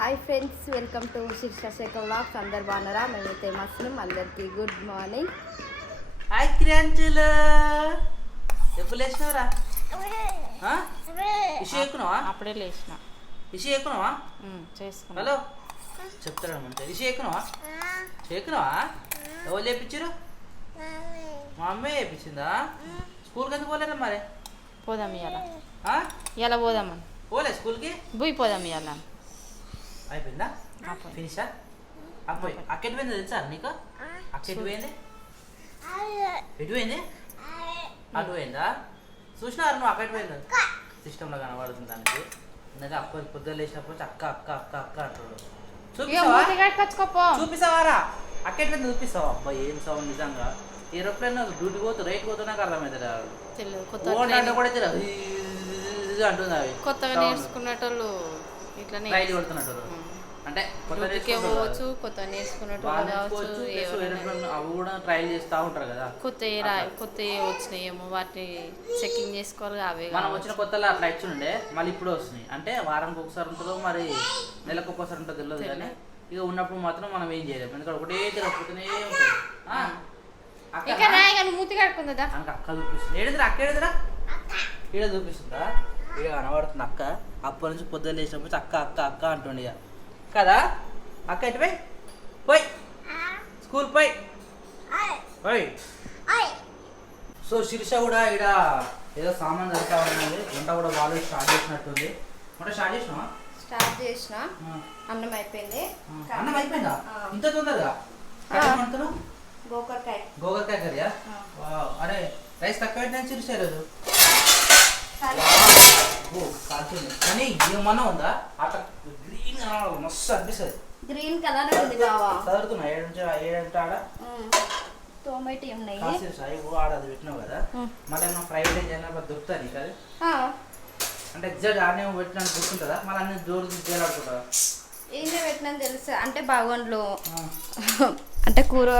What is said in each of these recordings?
Hi friends, welcome to Sheershashekhar vlogs. అందరు బాగున్నారా? మేమైతే మస్తున్నాం. అందరికీ గుడ్ మార్నింగ్. హాయ్ క్రియాంచులు, ఎప్పుడు లేచినావురా? ఇషి ఎక్కున్నావా? అప్పుడే లేచిన. ఇషి ఎక్కున్నావా? చేసుకున్నా. హలో చెప్తారా మంచిగా? ఇషి ఎక్కున్నావా? ఎక్కున్నావా? ఎవరు చేయించారు? మా అమ్మే చేయించిందా? స్కూల్కి ఎందుకు పోలేదా మరి? పోదాం ఇవాళ పోదామని. పోలే స్కూల్కి? పోయి పోదాం ఇవాళ. అయిపోయిందా? ఫినిషా? అబ్బాయి అక్కడి పోయింది తెలుసా నీకు? అక్కడి పోయింది, ఎటు పోయింది? అటు పోయిందా? చూసినారు నువ్వు? అక్కడి పోయిందా? సిస్టంలో కనబడుతుంది దానికి. ఇందాక అక్క పొద్దున్న లేచినప్పుడు అక్క అక్క అక్క అక్క అంటాడు. చూపిస్తావారా? అక్కడి పోయింది చూపిస్తావా? అబ్బాయి ఏం సౌండ్ నిజంగా. ఏరోప్లేన్ డ్యూటీ పోతు రైట్ పోతు నాకు అర్థమవుతుంది. అంటే కూడా అంటుంది అవి కొత్తగా నేర్చుకునేటోళ్ళు ఇట్లా రైలు కొడుతున్నట్టు. అంటే పోవచ్చు, కొత్త నేర్చుకునేటోళ్ళు అవి కూడా ట్రైల్ చేస్తూ ఉంటారు కదా. కొత్త వచ్చినాయేమో వాటిని చెకింగ్ చేసుకోవాలి. అవే మనం వచ్చిన కొత్తలో అట్లా ఇచ్చిండే, మళ్ళీ ఇప్పుడు వస్తున్నాయి. అంటే వారానికి ఒకసారి ఉంటుందో మరి నెలకు ఒక్కసారి ఉంటుందో తెలియదు. కానీ ఇక ఉన్నప్పుడు మాత్రం మనం ఏం చేయలేము, ఎందుకంటే ఒకటే తిరగకపోతేనే ఉంటుంది. మూతి కడుకుందా అక్క చూపిస్తుంది. ఏడుదిరా అక్క? ఏడుదిరా? ఈడ చూపిస్తుందా? ఈడ కనబడుతుంది అక్క. అప్పటి నుంచి పొద్దున్న లేచినప్పుడు అక్క అక్క అక్క అంటుండే కదా. అక్క ఎటు పోయి పోయి స్కూల్ పోయి పోయి. సో శిరీష కూడా ఈడ ఏదో సామాన్ దొరుకుతా ఉన్నది. వంట కూడా బాగా స్టార్ట్ చేసినట్టుంది. వంట స్టార్ట్ చేసిన. అన్నం అయిపోయింది. అన్నం అయిపోయిందా ఇంత తొందరగా? గోకరకాయ కర్రీయా? అరే రైస్ తక్కువ పెట్టినా శిరీష ఈరోజు. కానీ ఏమన్నా ఉందా? అట్లా గ్రీన్ మస్తు అనిపిస్తుంది. గ్రీన్ కలర్ ఉంది బావా. చదువుతున్నా ఏడంటే ఆడ టొమాటో ఉన్నాయి. ఆడ అది పెట్టినావు కదా. మళ్ళీ ఏమన్నా ఫ్రైడ్ రైస్ అయినా దొరుకుతా నీకు అది? అంటే ఎగ్జాక్ట్ ఆడనే పెట్టినా గుర్తుంటుందా? మళ్ళీ అన్ని జోరు తేలాడుకుంటుందా? ఏం పెట్టినా తెలుసు. అంటే బాగోన్లు అంటే కూర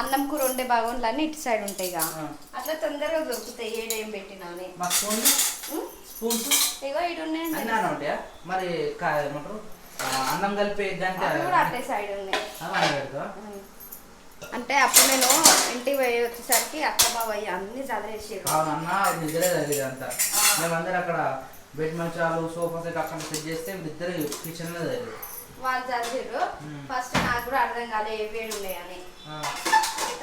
అన్నం కూర ఉండే బాగోన్లు అన్నీ ఇటు సైడ్ ఉంటాయి. అట్లా తొందరగా దొరుకుతాయి ఏడేం పెట్టినా. ఇగో ఇటు ఉంటాయా మరి? ఏమంటారు అన్నం కలిపి అట్టే సైడ్ ఉన్నాయి. అంటే అప్పుడు నేను ఇంటికి పోయి వచ్చేసరికి అక్క బాబాయ్ అన్ని చదివేసారు. అవునన్నా నిద్రే చదివేది అంతా. మేమందరం అక్కడ బెడ్ మంచాలు సోఫా సెట్ అక్కడ సెట్ చేస్తే ఇద్దరు కిచెన్ లో చదివారు. వాళ్ళు చదివారు. ఫస్ట్ నాకు కూడా అర్థం కాలే ఏ వేడి ఉన్నాయని.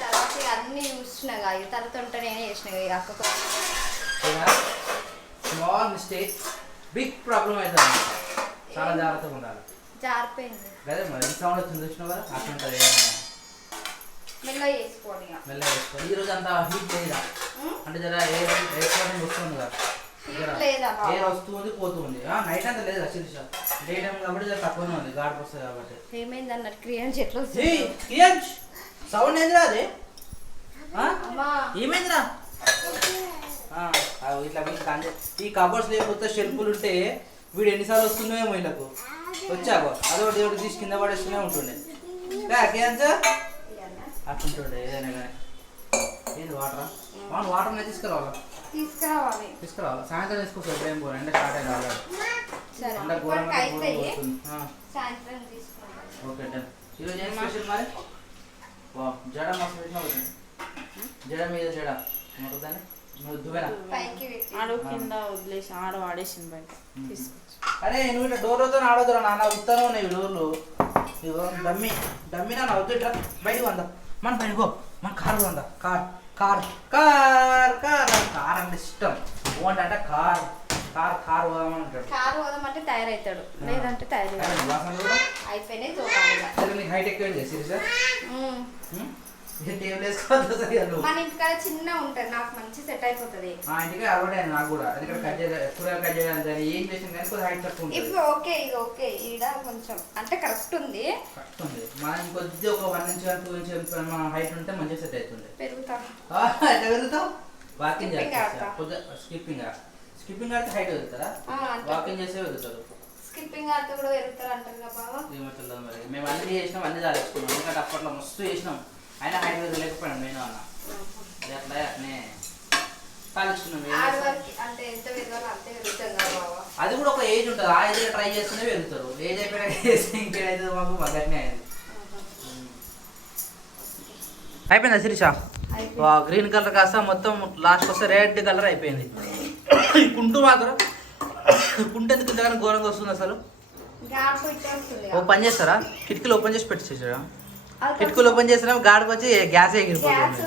తర్వాత అన్ని చూసినాగా తర్వాత ఉంటే నేనే చేసినా అక్క. స్మాల్ మిస్టేక్ బిగ్ ప్రాబ్లం అవుతుంది. చాలా జాగ్రత్తగా ఉండాలి. జారిపోయింది అదే మరి ఎంత సౌండ్ వచ్చింది చూసినావు కదా, అట్లా ఉంటుంది. మెల్లగా చేసుకోండి. మెల్లగా చేసుకోండి. ఈ రోజు అంతా హీట్ లేదా? అంటే జర ఎయిర్ వస్తుంది కదా, ఎయిర్ వస్తుంది పోతుంది. నైట్ అంతా లేదా శిరీష? డే టైం కాబట్టి జర తక్కువనే ఉంది, గాడికి వస్తుంది కాబట్టి. ఏమైంది అన్నట్టు క్రియాన్స్ ఎట్లా సౌండ్ ఏందిరా? అది ఏమైందిరా? ఇట్లా ఈ కబోర్డ్స్ లేకపోతే షెల్ఫ్లు ఉంటే వీడు ఎన్నిసార్లు వస్తున్నాయేమో వీళ్ళకు. వచ్చాకో అదొకటి ఒకటి తీసి కింద పడేస్తూనే ఉంటుండే. అట్లుంటుండే ఏదైనా కానీ. ఏంది వాటరా? వాటర్ నేను తీసుకురావాలా? తీసుకురావాలా? సాయంత్రం తీసుకొస్తా. ఎప్పుడేం పోను, ఎండ స్టార్ట్ అయ్యి రాలేదు. Okay done. ఈరోజు ఏం స్పెషల్ మరి? జడ మస్తు పెట్టినా వచ్చింది. జడ మీద జడ మొదదాన్ని ఆడు కింద వదిలేసి ఆడ వాడేసింది బయట. అరే నువ్వు ఇట్లా డోర్లతో ఆడొద్దురా నాన్న, ఉత్తరం ఉన్నాయి డోర్లు. ఇగో డమ్మి డమ్మి నాన్న వద్దుట్రా, బయటకు వందా. మన బయటకో మన కారు వందా. Car car car car car అంటే ఇష్టం. అంటే కార్ కార్ కార్ పోదామని అంటాడు. కారు పోదామంటే తయారవుతాడు, లేదంటే తయారు అయిపోయినాయి. నీకు హైట్ ఎక్కువ సీరియస్ మన ఇంటికాడ చిన్న ఉంటుంది, నాకు మంచి సెట్ అయిపోతుంది. ఇంటికి అలవాటు నాకు కూడా. కూరగాయలు కట్ చేయాలి, ఏం చేసింది కానీ కొద్దిగా హైట్ తక్కువ ఉంటుంది. ఇప్పుడు ఓకే ఇది ఓకే. ఈడ కొంచెం అంటే కరెక్ట్ ఉంది. కరెక్ట్ ఉంది. మనం కొద్దిగా ఒక 1 ఇంచ్ 2 ఇంచ్ మన హైట్ ఉంటే మంచిగా సెట్ అవుతుంది. పెరుగుతాం. ఎట్లా పెరుగుతాం? వాకింగ్ చేస్తా. స్కిప్పింగ్ ఆడితే హైట్ పెరుగుతారా? వాకింగ్ చేస్తే పెరుగుతారు. స్కిప్పింగ్ ఆడితే కూడా పెరుగుతారు అంటారు కదా బాబా. ఏమవుతుందో మరి. మేము అన్ని చేసినాం, అన్ని దాచుకున్నాం. ఎందుకంటే అప్పట్లో మస్తు చేసినాం, అయినా హైట్ పెరగలేకపోయాం. నేను అన్న అట్లా అట్నే కాల్చుకున్నాం. అంటే ఎంత పెరగాలో అంతే పెరుగుతాం కదా బాబా. అది కూడా ఒక ఏజ్ ఉంటుంది, ఆ ఏజ్ ట్రై చేస్తూనే పెరుగుతారు. ఏజ్ అయిపోయినా ఇంకేదైతే మాకు గట్టినే అయింది. అయిపోయిందా శిరీష? గ్రీన్ కలర్ కాస్త మొత్తం లాస్ట్ వస్తే రెడ్ కలర్ అయిపోయింది. కుంటు మాత్రం కుంటు ఎందుకు ఇంతగానో ఘోరంగా వస్తుంది అసలు. ఓ పని చేస్తారా, కిటికీలు ఓపెన్ చేసి పెట్టేసారా? కిటికీలు ఓపెన్ చేసినా గాడికి వచ్చి గ్యాస్ ఎగిరిపోతుంది.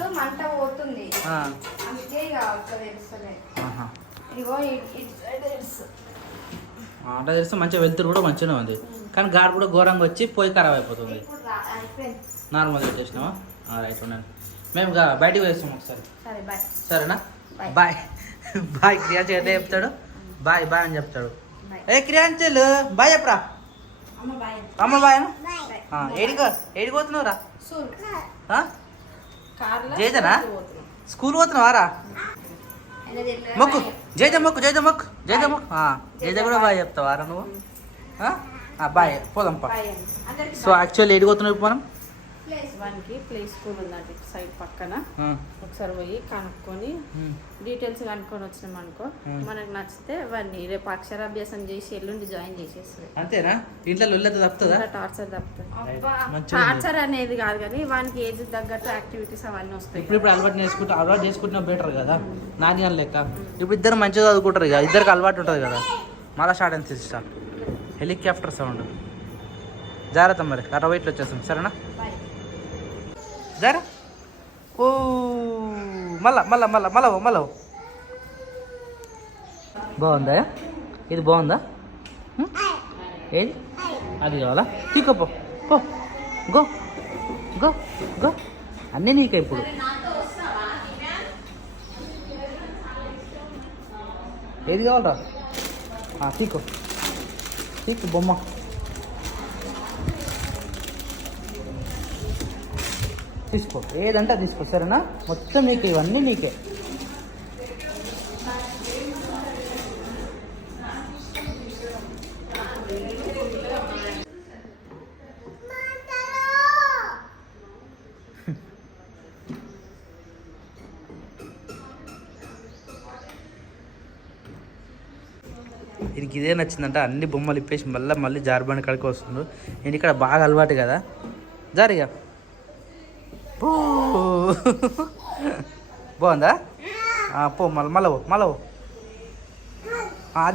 అంటే తెలిస్తే మంచిగా వెళ్తురు కూడా మంచిగానే ఉంది, కానీ గాడి కూడా ఘోరంగా వచ్చి పొయ్యి ఖరాబ్ అయిపోతుంది. నార్మల్గా చేసినావా? రైట్ ఉన్నాను. మేము బయటికి వేస్తాం ఒకసారి, సరేనా? Bye bye. క్రియాంచల్ ఎట్లా చెప్తాడు? బాయ్ బాయ్ అని చెప్తాడు. ఏ క్రియాంచల్ బాయ్ చెప్పరా. అమ్మ బాయ్ ఏడిపోతున్నావురా? జైదనా స్కూల్ పోతున్నావారా? మొక్కు జైద మొక్కు జైద మొక్కు జైద మొక్కు. జైద కూడా బాయ్ చెప్తావారా నువ్వు? బాయ్ పోదాంపా. సో యాక్చువల్లీ ఏడిపోతున్నావు ఇప్పుడు మనం? వానికి ప్లే స్కూల్ ఉందంట ఇటు సైడ్ పక్కన. ఒకసారి పోయి కనుక్కొని డీటెయిల్స్ కనుక్కొని వచ్చినాం అనుకో, మనకు నచ్చితే వాడిని రేపు అక్షరాభ్యాసం చేసి ఎల్లుండి జాయిన్ చేసేస్తుంది. అంతేనా? ఇంట్లో తప్పుతుందా? టార్చర్ తప్పుతుంది. టార్చర్ అనేది కాదు కానీ వానికి ఏజ్ తగ్గట్టు యాక్టివిటీస్ అవన్నీ వస్తాయి. ఇప్పుడు అలవాటు చేసుకుంటున్నా బెటర్ కదా నాని అని లెక్క. ఇప్పుడు ఇద్దరు మంచిగా చదువుకుంటారు కదా, ఇద్దరికి అలవాటు ఉంటుంది కదా. మళ్ళీ స్టార్ట్ అయింది స్టార్ట్ హెలికాప్టర్ సౌండ్. జాగ్రత్త మరి, అటు వైట్లో వచ్చేస్తాం సరేనా? జరా ఓ మళ్ళా మళ్ళా మళ్ళా మళ్ళా మళ్ళా. బాగుందా ఇది? బాగుందా? ఏది అది కావాలా? తీసుకోపో పో. గో గో గో అన్నీ నీకే ఇప్పుడు. ఏది కావాలరా? తీకో తీకు బొమ్మ. తీసుకో ఏదంటే తీసుకో సరేనా? మొత్తం నీకే, ఇవన్నీ నీకే. వీరికి ఇదే నచ్చిందంటే అన్ని బొమ్మలు ఇప్పేసి మళ్ళీ జార్బండి కాడికి వస్తుండ్రు. నేను ఇక్కడ బాగా అలవాటు కదా. జారిగా బాగుందా? పో మళ్ళీ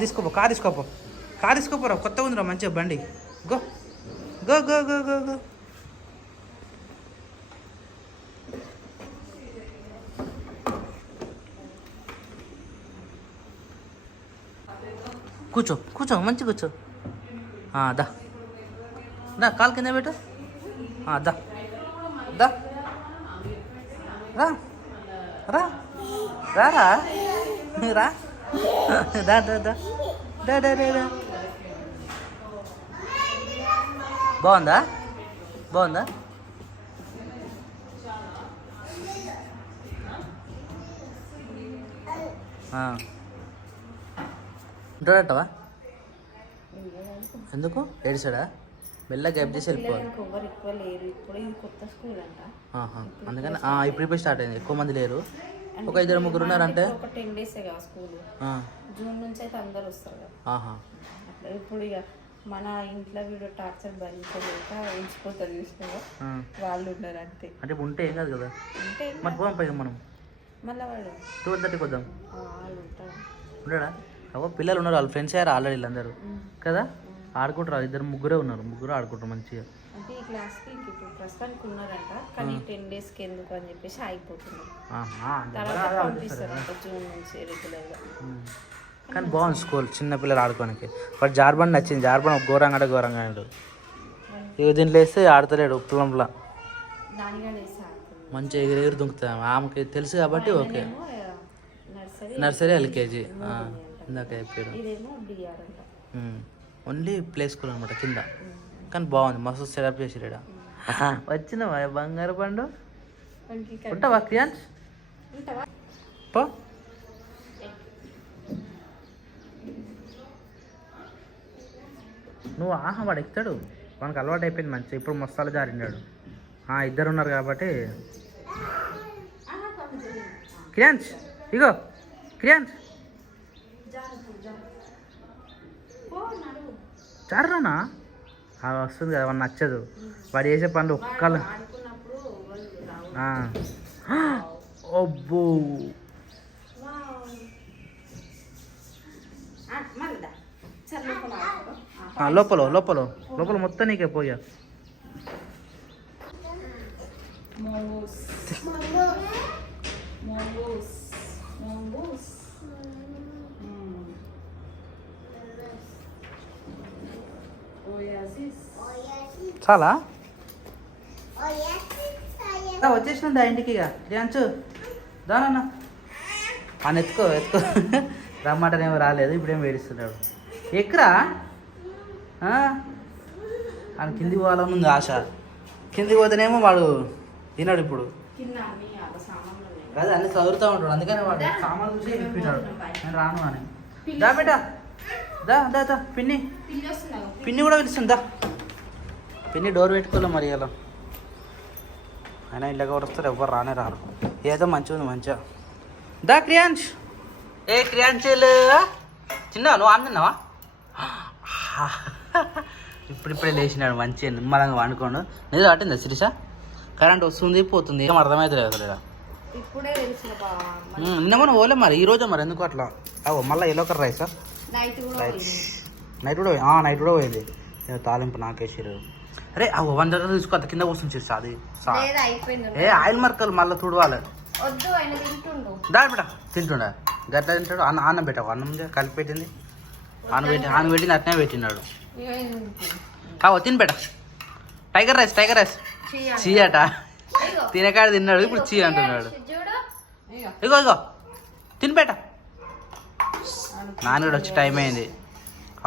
తీసుకోపో. కార్ తీసుకోపోరా, కొత్తగా ఉందిరా మంచిగా బండి. Go go go go go go. కూర్చో మంచి కూర్చో. దా కాలు కింద పెట్టు. దా దా రా రా రారా రా దా దా దా దా దా దా. బాగుందా? ఉంటాడంటవా? ఎందుకు ఏడిసాడా? మెల్లగా గ్యాప్ చేసి వెళ్ళిపోవాలి. అందుకని ఇప్పుడు స్టార్ట్ అయింది. ఎక్కువ మంది లేరు, ఒక 2-3 ఉన్నారంటే. ఒక 10 days స్కూల్, జూన్ నుంచి అయితే అందరు వస్తారు కదా. ఇప్పుడు ఇక మన ఇంట్లో వీడియో టార్చర్ భరించలేక ఎంచిపోతారు చూసినా వాళ్ళు ఉన్నారు అంతే. అంటే ఉంటే ఏం కాదు కదా, మరి పోదాం పైగా మనం. మళ్ళీ వాళ్ళు 12:30 వద్దాం. వాళ్ళు ఉంటారు. ఉండడా? పిల్లలు ఉన్నారు, వాళ్ళ ఫ్రెండ్స్ అయ్యారు ఆల్రెడీ వీళ్ళందరూ కదా. ఆడుకుంటారు, 2-3 ఉన్నారు, ముగ్గురు ఆడుకుంటారు మంచిగా. అంటే ఈ క్లాస్కి ఇప్పుడు ప్రస్తుతానికి ఉన్నారంట, కానీ 10 daysకి ఎందుకు అని చెప్పేసి ఆగిపోతున్నారు. తర్వాత పంపిస్తారు జూన్ నుంచి రెగ్యులర్గా. కానీ బాగుంది స్కూల్, చిన్నపిల్లలు ఆడుకోనికి. బట్ జార్బండ్ నచ్చింది. జార్బండ్ ఘోరంగా అంటాడు. ఇక దీంట్లో వేస్తే ఆడతలేడు ఉప్పులంలా, మంచిగా ఎగిరి దుంకుతా. ఆమెకి తెలుసు కాబట్టి ఓకే. నర్సరీ ఎల్కేజీ ఇందాక చెప్పారు. ఓన్లీ ప్లే స్కూల్ అనమాట కింద. కానీ బాగుంది, మస్తు సెటప్ చేసిరా. వచ్చినావా బంగారు పండు? ఉంటావా క్రియాన్స్? పో. నువ్వు వాడు ఎక్కుతాడు, వానికి అలవాటు అయిపోయింది మంచిగా. ఇప్పుడు మస్తాలు జారినాడు. 2 ఉన్నారు కాబట్టి. క్రియాన్స్ ఇగో, క్రియాన్స్ చారునా వస్తుంది కదా వాడు నచ్చదు వాడు చేసే పనులు ఒక్కళ్ళు ఆడుకున్నప్పుడు రావు. అబ్బో మళ్ళీ సరే లోపల ఆడుకో. లోపల లోపల లోపల మొత్తం నీకే పోయా మోమోస్ మోమోస్ మోమోస్ ఓయాసిస్ చాలా వచ్చేసినా ఇంటికి ఇక డ్యాన్స్ దానన్నా అని ఎత్తుకో రమ్మంటేనేమో రాలేదు ఇప్పుడేమో వేడిస్తున్నాడు ఎక్కరా ఆయన కిందికి పోవాలని ఉంది ఆశ కిందికి పోతేనేమో వాడు తిన్నాడు ఇప్పుడు కింద అన్ని అలా సామాన్లు ఉన్నాయి. కాదు అన్ని చదువుతూ ఉంటాడు అందుకని వాడు సామాన్లు చూసి విప్పినాడు నేను రాను అని దా బేటా దా పిన్ని పిల్లి వస్తున్నావు. పిన్ని కూడా పిలుస్తుంది దా పిన్ని డోర్ పెట్టుకోలే మరి ఇలా అయినా ఇళ్ళ కూడా వస్తారు ఎవ్వరు రానే రారు ఏదో మంచిగా ఉంది మంచిగా దా క్రియాంష్ ఏ క్రియాంశలు చిన్న నువ్వు ఆడుతున్నావా ఇప్పుడిప్పుడే లేచినాడు మంచిగా నిమ్మలంగా వండుకోండు నిజం పట్టిందా శిరీష కరెంట్ వస్తుంది పోతుంది ఏం అర్థమవుతుంది అసలు ఇలా ఇప్పుడే తెలిసిన బావ నిన్న మనం పోలే మరి ఈ రోజే మరి ఎందుకు అట్లా అవో మళ్ళీ ఎల్లో కలర్ రైసా నైట్ కూడా రైట్ పోయింది. నైట్ కూడా పోయింది ఏదో తాలింపు నాకేసారు అరే అవు 100 దగ్గర తీసుకో అంత కింద కూర్చొని చేస్తా అది లేదా అయిపోయింది ఏ ఆయిల్ మరకలు మళ్ళీ తుడవాలి వద్దు ఆయన తింటుండు దాని బిడ్డ తింటుండా గట్లా తింటాడు అన్నం పెట్టావు అన్నం కలిపి పెట్టింది ఆన పెట్టింది అట్నే పెట్టినాడు కావు తిని పెట్ట టైగర్ రైస్ చీయట ఇగో. తినకాడ తిన్నాడు ఇప్పుడు చీ అంటున్నాడు చూడు ఇగో ఇగో తినిపెట్ట నాన్న కూడా వచ్చి టైం అయింది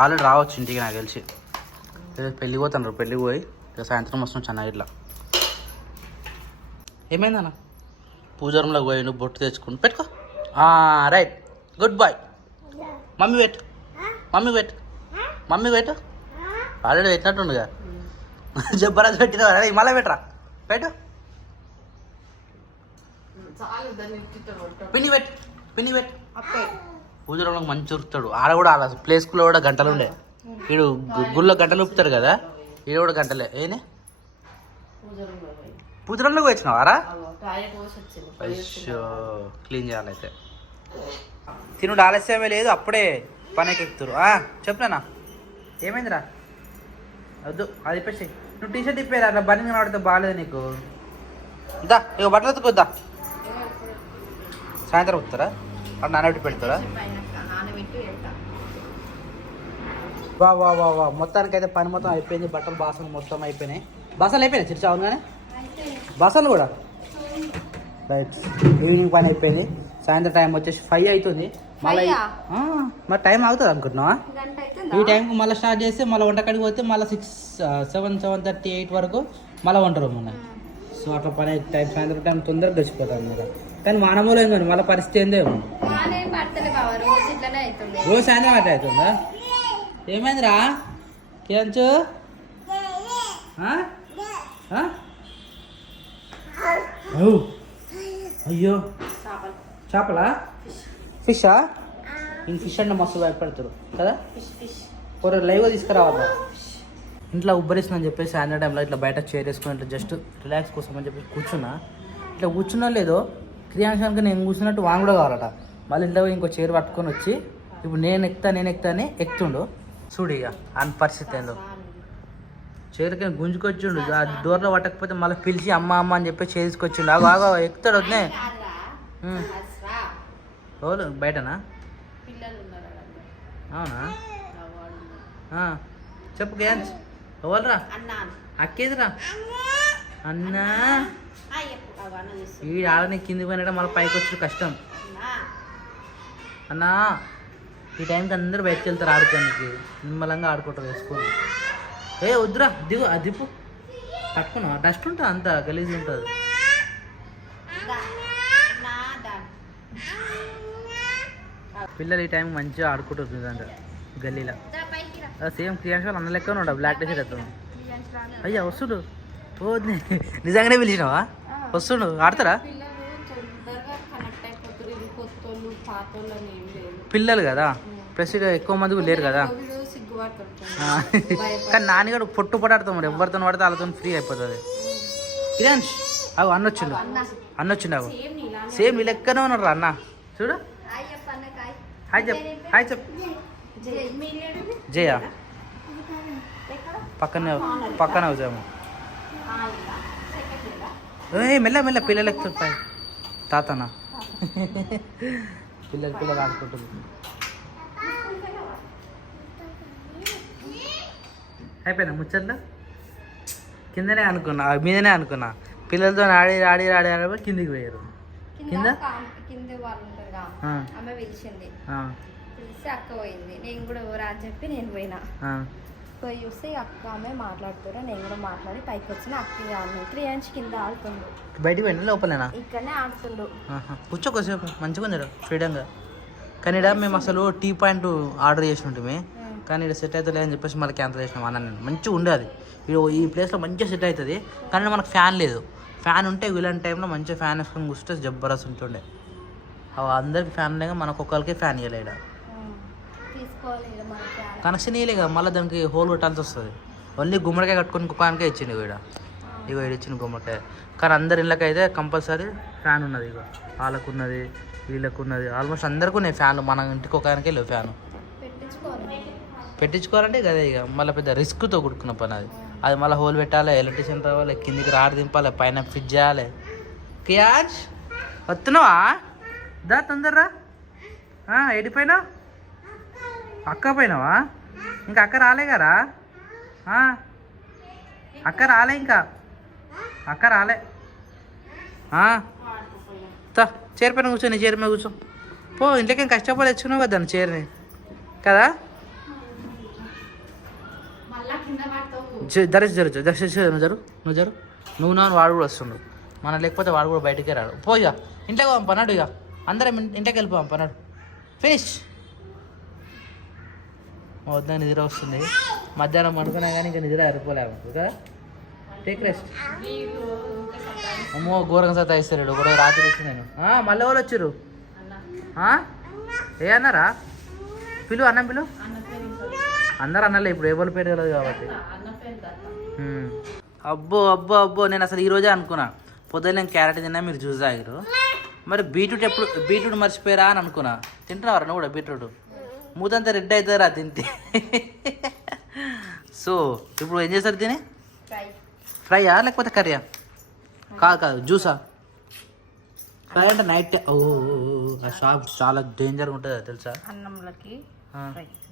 ఆల్రెడీ రావచ్చు ఇంటికి నాకు తెలిసి పెళ్ళికి పోతాను పెళ్ళికి పోయి ఇక సాయంత్రం వస్తున్నాం చెన్నై ఇట్లా ఏమైందన్న పూజ రూమ్లోకి పోయి నువ్వు బొట్టు తెచ్చుకుని పెట్టుకో రైట్ గుడ్ బాయ్ మమ్మీ పెట్టు ఆల్రెడీ పెట్టినట్టుండగా జబ్బరాజు పెట్టిన మళ్ళీ పెట్టరా పెట్టు చాలు దాన్ని తిట్టడు. పిన్ని పెట్టు పూజ రూమ్లోకి మంచి ఉరుకుతాడు ఆడ కూడా అలా ప్లే స్కూల్లో కూడా గంటలు ఉండే వీడు గుళ్ళో గంటలు ఉప్పుతారు కదా ఈడ కూడా గంటలే ఏనే పూజరంలో పోయి. పూజ రూమ్లోకి వచ్చినావారా అగో, టాయిలెట్ పోసి వచ్చింది. అయ్యో క్లీన్ చేయాలైతే తినుడు ఆలస్యమే లేదు అప్పుడే పనికి ఎక్కుతారు చెప్తానా ఏమైందిరా వద్దు అది ఇప్పేసి నువ్వు టీషర్ట్ ఇప్పేరా అట్లా బని ఆడితే బాగాలేదు నీకు దా ఇక బట్టలు ఎత్తుకొద్దా సాయంత్రం వస్తారా అక్కడ నానబెట్టి పెడతారా నానబెట్టి పెడతా. వా మొత్తానికి అయితే పని మొత్తం అయిపోయింది బట్టలు బాసనలు మొత్తం అయిపోయినాయి బాసనలు అయిపోయినాయి చిరుచా అవును కానీ బాసనలు కూడా రైట్ ఈవినింగ్ పని అయిపోయింది సాయంత్రం టైం వచ్చేసి 5 అవుతుంది మళ్ళీ మరి టైం అవుతుంది అనుకుంటున్నావా గంట అయితే ఈ టైంకి మళ్ళీ స్టార్ట్ చేస్తే మళ్ళీ వంటకాడికి పోతే మళ్ళీ 7:30 8 వరకు మళ్ళీ వంట రూమ్ ఉన్నాయి సో అట్లా పని టైం సాయంత్రం టైం తొందరగా గడిచిపోతాం అన్నమాట కానీ మానవులు ఏందో మళ్ళీ పరిస్థితి ఏందేమో మానేం పడతలే బావ రోజు ఇట్లనే అవుతుంది రోజు సాయంత్రం అట్లా అవుతుందా ఏమైందిరా కేంచు అయ్యో చేపలు చేపలా ఫిషా ఇంక ఫిష్ అంటే మస్తు భయపడతారు కదా ఒక లైవ్గా తీసుకురావాలి ఇంట్లో ఉబ్బరిస్తుందని చెప్పేసి సాయంత్రం టైంలో ఇట్లా బయట చైర్ వేసుకుని ఇట్లా జస్ట్ రిలాక్స్ కోసం అని చెప్పేసి కూర్చున్నా ఇట్లా కూర్చున్నా లేదో క్రియాంశానికి నేను కూర్చున్నట్టు వాన్ కూడా కావాలట మళ్ళీ ఇంట్లో పోయి ఇంకో చైర్ పట్టుకొని వచ్చి ఇప్పుడు నేను ఎక్కుతా అని ఎక్కుతుండు చూడు ఇక అని పరిస్థితి ఏందో చైర్కి గుంజుకొచ్చిండు డోర్లో పట్టకపోతే మళ్ళీ పిలిచి అమ్మ అని చెప్పి చైర్ తీసుకొచ్చిండు ఆగో ఎక్కుతాడు వద్దే రోజు బయటనా పిల్లలు ఉన్నారు అక్కడ. అవునా వాళ్ళు చెప్పు క్రియాంశ్ ఎవరురా అన్న అక్కేదిరా అన్నా చెప్పు అన్న చేస్తుంది. ఈ ఆడని కింది పోయినట్టు మళ్ళీ పైకి వచ్చి కష్టం అన్నా ఈ టైంకి అందరూ బయటకు వెళ్తారు ఆడుకోడానికి నిమ్మలంగా ఆడుకుంటారు వేసుకొని వద్దురా దిగు అది దిప్పు పట్టుకున్నా డస్ట్ ఉంటుంది అంత గలీజ్ ఉంటుంది పిల్లలు ఈ టైం మంచిగా ఆడుకుంటుంది అంట గల్లీలో సేమ్ క్రియాంశ్ వాళ్ళు అన్న లెక్క ఉన్నాడు బ్లాక్ టీ షర్ట్ ఎత్తాను అయ్యా వస్తుడు ఓ నిజంగానే పిలిచినావా వస్తుడు ఆడతారా పిల్లలు తొందరగా కనెక్ట్ అయిపోతారు. ఇది కొత్తోళ్ళు పాతోళ్ళు అని ఏం లేదు. పిల్లలు కదా ప్లస్ ఇక ఎక్కువ మంది లేరు కదా వీడు సిగ్గు సిగ్గు పడుతుంటుంది కానీ నాన్నగారు పొట్టు పడాడుతాం మరి ఎవరితో పడితే వాళ్ళతో ఫ్రీ అయిపోతుంది. కిరణ్ అవు అన్న వచ్చిండు అవు సేమ్ నీ లెక్కనే ఉన్నారు అన్న చూడు. హాయ్ చెప్పు అన్నకి, హాయ్. హాయ్ చెప్ జయ పక్కనే అవుతాము. మెల్ల పిల్లలు ఎక్కుతాయి తాతనా పిల్లలు ఆడుకుంటుంది. అయిపోయినా ముచ్చట్లా కిందనే అనుకున్నా మీదనే అనుకున్నా పిల్లలతో ఆడి కిందికి పోయారు. కింద కింద వాళ్ళు ఉంటారు కదా, ఆమె పిలిచింది, పిలిస్తే అక్క పోయింది. నేను కూడా ఎవరా అని చెప్పి నేను పోయినా. పోయి చూస్తే అక్క ఆమె మాట్లాడుతారా, నేను కూడా మాట్లాడి పైకి వచ్చిన అక్క ఆమె 3 ఇంచ్ కింద ఆడుతుండు. బయటికి పోయినా లోపలేనా? ఇక్కడనే ఆడుతుండు. కూర్చోకోసేపు మంచిగా ఉంది ఫ్రీడంగా. కానీ ఇక్కడ మేము అసలు టీ పాయింట్ ఆర్డర్ చేసి ఉంటుంది, కానీ ఇక్కడ సెట్ అవుతుంది అని చెప్పేసి మళ్ళీ క్యాన్సిల్ చేసినాం అన్న. నేను మంచిగా ఉండేది ఈ ప్లేస్లో మంచిగా సెట్ అవుతుంది, కానీ మనకు ఫ్యాన్ లేదు. ఫ్యాన్ ఉంటే వీళ్ళని టైంలో మంచిగా ఫ్యాన్ వేసుకొని కూర్చుంటే జబర్దస్త్ ఉంటుండే. అందరికి ఫ్యాన్ లేక మనకు ఒక్కరికి ఫ్యాన్ ఇవ్వలే ఇక్కడ. కనెక్షన్ ఇవ్వలే కదా, మళ్ళీ దానికి హోల్ కొట్టాల్సి వస్తుంది. ఓన్లీ గుమ్మడికాయ కట్టుకొని కుక్కానికే ఇచ్చింది ఇక్కడ. ఇగో ఇచ్చింది గుమ్మడికాయ. కానీ అందరి ఇళ్ళకి అయితే కంపల్సరీ ఫ్యాన్ ఉన్నది. ఇగో వాళ్ళకు ఉన్నది, వీళ్ళకు ఉన్నది, ఆల్మోస్ట్ అందరికీ ఉన్నాయి ఫ్యాన్లు. మన ఇంటికి ఒకరికే లేవు ఫ్యాను. పెట్టించుకోవాలంటే అదే ఇక మళ్ళీ పెద్ద రిస్క్తో కూడుకున్న పని అది. అది మళ్ళీ హోల్ పెట్టాలి, ఎలక్ట్రీషియన్ రావాలి, కిందికి రాడ్ దింపాలి, పైన ఫిట్ చేయాలి. కియాజ్ వస్తున్నావా? దా తొందరరా. ఎడిపోయినా అక్క పోయినావా? ఇంకా అక్క రాలే కదా? అక్క రాలే, ఇంకా అక్క రాలే. చైర్ పైన కూర్చో, నీ చైర్ మీద కూర్చో పో. ఇంట్లోకి కష్టపడి తెచ్చుకున్నావు కదా దాన్ని చైర్ని కదా. నువ్వు వాడు కూడా వస్తుండు. మనం లేకపోతే వాడు కూడా బయటకే రాడు. పోయిక ఇంట్లోకి పంపన్నాడు. ఇక అందరం ఇంట్లోకి వెళ్ళిపోయాం పన్నాడు. ఫినిష్. వద్దా నిద్ర వస్తుంది. మధ్యాహ్నం పడుకున్నా కానీ ఇంకా నిద్ర సరిపోలేము కదా. Take rest. అమ్మో ఘోరంగా సతాయిస్తాడు కూడా. రాత్రి వచ్చి నేను మళ్ళీ వాళ్ళు వచ్చారు. ఏ అన్నారా? పిలు అన్నం పిలు. అందరు అన్నలే, ఇప్పుడు ఏ వాళ్ళు పేరు తెలియదు కాబట్టి. అబ్బో నేను అసలు ఈరోజే అనుకున్నా. పొద్దున్న నేను క్యారెట్ తిన్నా, మీరు జ్యూస్ తాగారు. మరి బీట్రూట్ మర్చిపోయారా అని అనుకున్నా. తింటున్నావరా నువ్వు కూడా బీట్రూట్? మూతంతా రెడ్ అవుతుందిరా తింటే. సో ఇప్పుడు ఏం చేస్తారు తిని? ఫ్రైయా లేకపోతే కర్రీయా? కాదు జ్యూసా? ఫ్రై అంటే నైట్. ఓ ఆ షాప్ చాలా డేంజర్గా ఉంటుంది తెలుసా? అన్నంలోకి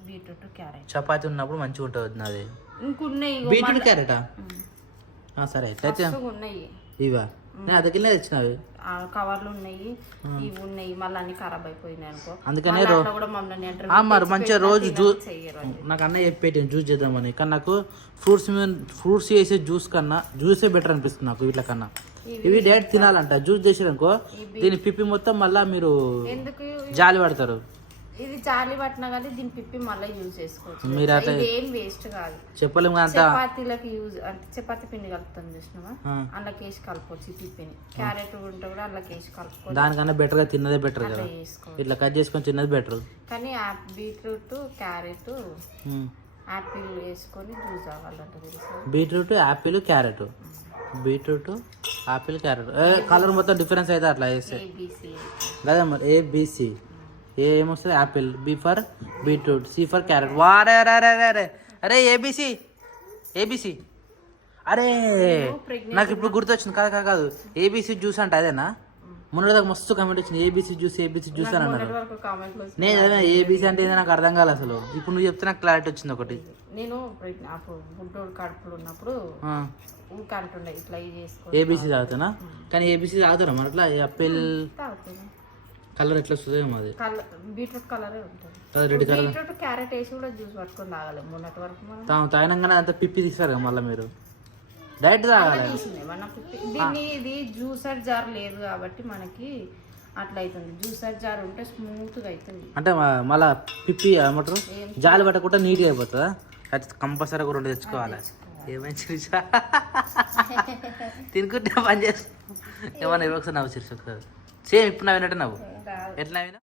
బీట్రూట్ క్యారెట్ చపాతి ఉన్నప్పుడు మంచిగా ఉంటుంది నాది. ఇంకున్నాయి బీట్రూట్ క్యారెటా? సరే ఎట్లయితే ఉన్నాయి. ఇవా నేను అదకిల్లే తెచ్చినవి. కవర్లు ఉన్నాయి, ఇవి ఉన్నాయి. మళ్ళీ అన్ని ఖరాబ్ అయిపోయినాయి అనుకో. అందుకనే మరి మంచిగా రోజు జ్యూస్ నాకు అన్న చెప్పేటి జ్యూస్ చేద్దామని. కానీ నాకు ఫ్రూట్స్ చేసే జ్యూస్ కన్నా జ్యూసే బెటర్ అనిపిస్తుంది నాకు వీటి కన్నా. ఇవి డైరెక్ట్ తినాలంట. జ్యూస్ చేసారనుకో దీని పిప్పి మొత్తం మళ్ళీ మీరు జాలి పడతారు. ఇది జాలి పట్టినా కానీ దీని పిప్పి మళ్ళీ యూజ్ చేసుకోవచ్చు. మీరు అట్లా ఏం వేస్ట్ కాదు. చెప్పలేము. చపాతీలకి యూజ్ అంటే చపాతీ పిండి కలుపుతాం చూసినావా, అందులోకి వేసి కలుపుకోవచ్చు. ఈ పిప్పిని క్యారెట్ ఉంటే కూడా అందులోకి వేసి కలుపుకోవచ్చు. దానికన్నా బెటర్ గా తిన్నదే బెటర్ కదా. ఇట్లా కట్ చేసుకొని తిన్నది బెటర్. కానీ బీట్రూట్ క్యారెట్ యాపిల్ వేసుకొని జ్యూస్ అవ్వాలంట తెలుసా? Beetroot apple carrot, beetroot apple carrot colour మొత్తం డిఫరెన్స్ అయితే అట్లా వేస్తే కదా. మరి ఏబిసి ఏమొస్తుంది? Apple, B for beetroot, C for carrot. వారే అరే ఏబిసి అరే నాకు ఇప్పుడు గుర్తొచ్చింది. కాదు ఏబిసి జ్యూస్ అంటే అదేనా? మొన్నటిదాకా మస్తు కామెంట్ వచ్చింది ఏబిసి జ్యూస్ అని అన్నారు. నేను ఏబిసి అంటే ఏదో నాకు అర్థం కాలేదు అసలు. ఇప్పుడు నువ్వు చెప్తే నాకు క్లారిటీ వచ్చింది ఒకటి. నేను బుడ్డోడు కడుపులో ఉన్నప్పుడు ఊకంటుండే ఇట్లా చేసుకో ఏబిసి తాగుతానా? కానీ ఏబిసి తాగుతారా మరి అట్లా? యాపిల్ కలర్ ఎట్లా వస్తుంది అది? బీట్రూట్ కలరే ఉంటుంది. Red colour. బీట్రూట్ క్యారెట్ వేసి కూడా జ్యూస్ పట్టుకొని తాగాలి. మొన్నటి వరకు తాగినాగానే అంత పిప్పి తీస్తారు కదా మళ్ళీ మీరు డైరెక్ట్ తాగాలి. దీన్ని ఇది జ్యూసర్ జార్ లేదు కాబట్టి మనకి అట్లా అవుతుంది. జ్యూసర్ జార్ ఉంటే స్మూత్గా అవుతుంది. అంటే మళ్ళీ పిప్పి ఏమంటారు జాలి పట్టకుండా నీట్గా అయిపోతుందా? అది కంపల్సరీ ఒక 2 తెచ్చుకోవాలి. ఏమైనా చూసా తినుకుంటే పని చేస్తాం. ఏమన్నా ఇవ్వకసారి నవ్వు చిరుసు ఒకసారి. సేమ్ ఇప్పుడు నవ్వినట్టు నవ్వు. ఎట్లా నవ్వినా